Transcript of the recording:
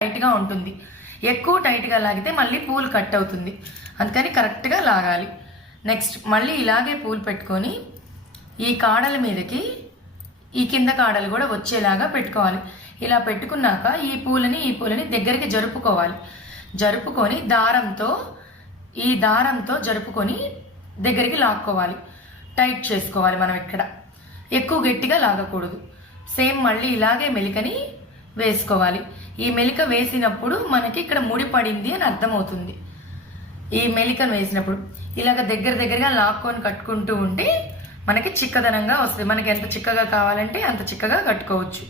టైట్గా ఉంటుంది. ఎక్కువ టైట్గా లాగితే మళ్ళీ పూలు కట్ అవుతుంది. అందుకని కరెక్ట్గా లాగాలి. నెక్స్ట్ మళ్ళీ ఇలాగే పూలు పెట్టుకొని ఈ కాడల మీదకి ఈ కింద కాడలు కూడా వచ్చేలాగా పెట్టుకోవాలి. ఇలా పెట్టుకున్నాక ఈ పూలని దగ్గరికి జరుపుకోవాలి. జరుపుకొని దారంతో జరుపుకొని దగ్గరికి లాక్కోవాలి. టైట్ చేసుకోవాలి. మనం ఇక్కడ ఎక్కువ గట్టిగా లాగకూడదు. సేమ్ మళ్ళీ ఇలాగే మెలికని వేసుకోవాలి. ఈ మెలిక వేసినప్పుడు మనకి ఇక్కడ ముడి పడింది అని అర్థమవుతుంది. ఈ మెలికను వేసినప్పుడు ఇలాగ దగ్గరగా లాక్కొని కట్టుకుంటూ ఉంటే మనకి చిక్కదనంగా వస్తుంది. మనకి ఎంత చిక్కగా కావాలంటే అంత చిక్కగా కట్టుకోవచ్చు.